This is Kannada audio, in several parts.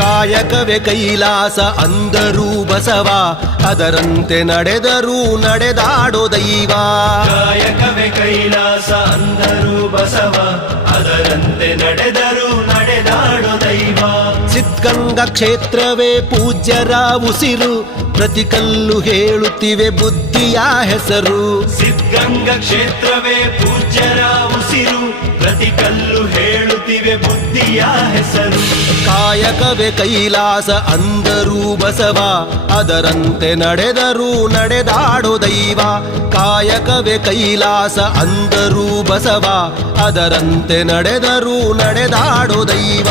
ಕಾಯಕವೇ ಕೈಲಾಸ ಅಂದರೂ ಬಸವ, ಅದರಂತೆ ನಡೆದರೂ ನಡೆದಾಡೋ ದೈವ. ಕಾಯಕವೇ ಕೈಲಾಸ ಅಂದರೂ ಬಸವ, ಅದರಂತೆ ನಡೆದರೂ ನಡೆದಾಡೋ ದೈವ. ಸಿದ್ಧಗಂಗಾ ಕ್ಷೇತ್ರವೇ ಪೂಜ್ಯರ ಉಸಿರು, ಪ್ರತಿ ಕಲ್ಲು ಹೇಳುತ್ತಿವೆ ಬುದ್ಧಿಯ ಹೆಸರು. ಸಿದ್ಧಗಂಗಾ ಕ್ಷೇತ್ರವೇ ಪೂಜ್ಯರ ಉಸಿರು, ಪ್ರತಿ ಕಲ್ಲು ಹೇಳುತ್ತಿವೆ ಬುದ್ಧಿಯ ಹೆಸರು. ಕಾಯಕವೇ ಕೈಲಾಸ ಅಂದರೂ ಬಸವ, ಅದರಂತೆ ನಡೆದರೂ ನಡೆದಾಡೋ ದೈವ. ಕಾಯಕವೇ ಕೈಲಾಸ ಅಂದರೂ ಬಸವ, ಅದರಂತೆ ನಡೆದರೂ ನಡೆದಾಡೋ ದೈವ.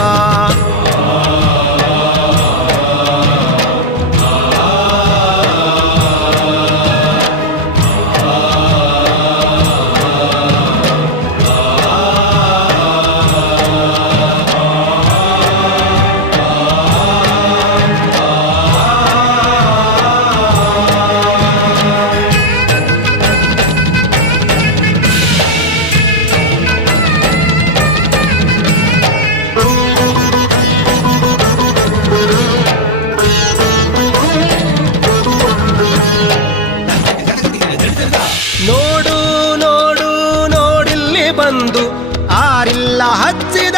ನೋಡು ನೋಡು ನೋಡಿಲ್ಲಿ ಬಂದು ಆರಿಲ್ಲ ಹಚ್ಚಿದ